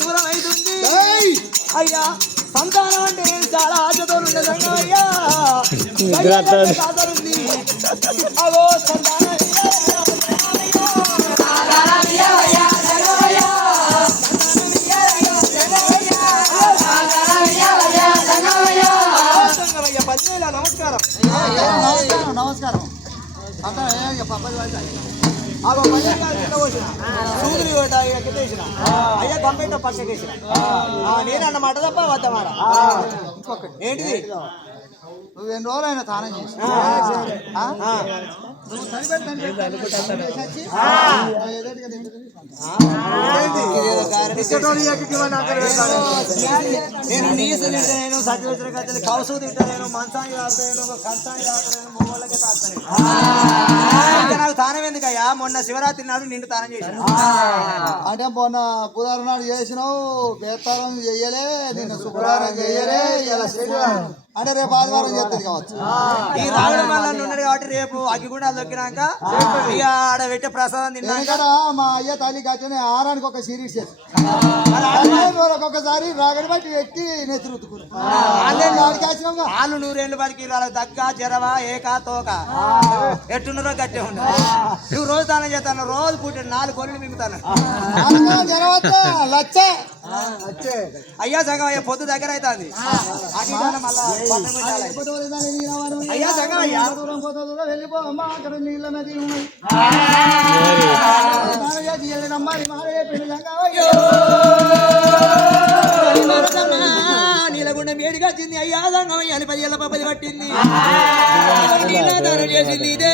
దూరం అవుతుంది అయ్యా. సంతానం అంటే నేను చాలా ఆశతో ఉండదయ్యా. అగో సంతానం నమస్కారం నమస్కారం. సూదులు కిందేసిన అయ్యా గంపెట్ట పక్కకేసిన నేను అన్నమాట తప్ప వద్దమాట. ఏంటిది నువ్వు 2 రోజులు అయినా స్నానం చేసి నేను నీసు తింటాను, సత్యవచన కథలు కౌసు తింటాను, మంచాన్ని తాగుతాను, కంచాన్ని తాగుతాను, మొగోళ్ళకే తాగుతాను. నాకు తానం ఎందుకయ్యా? మొన్న శివరాత్రి నాడు నిన్ను తానం చేసిన అంటే మొన్న బుధవారం నాడు చేసినావు, బేతారం చెయ్యలే, నిన్ను శుక్రవారం చెయ్యలే, ఇలా శనివారం అంటే రేపు ఆదివారం చేస్తుంది కావచ్చు. ఈ రావణ మళ్ళీ ఉన్నాడు కాబట్టి రేపు అగ్గిగుండాలు దొక్కినాక ఇక ఆడ పెట్టే ప్రసాదం తిన్నాక మా అయ్య తల్లి కట్టిన ఆరానికి ఒక సిరీస్ చేసి ఒక్కొక్కసారి రాగడి బట్టి పెట్టి నెత్తురుతుకున్నాను. వాళ్ళు 100 వరకు వాళ్ళకి దగ్గ జరవా ఏక తోక ఎట్టున్నారో గట్టే ఉండదు. నువ్వు రోజు దానం చేస్తాను, రోజు పుట్టి 4 గొర్రెలు మింగుతాను. అయ్యా సంగం అయ్యా పొద్దు దగ్గర అవుతుంది. అయ్యా సంగం అయ్యా వెళ్ళిపో అమ్మా, అక్కడ నీళ్ళ నది ఉన్నాయి. నీలగుండం వేడిగా వచ్చింది. అయ్యా సంగం అయ్యా 10 ఏళ్ళ పబ్బది పట్టింది. నీళ్ళ దానం చేసింది ఇదే.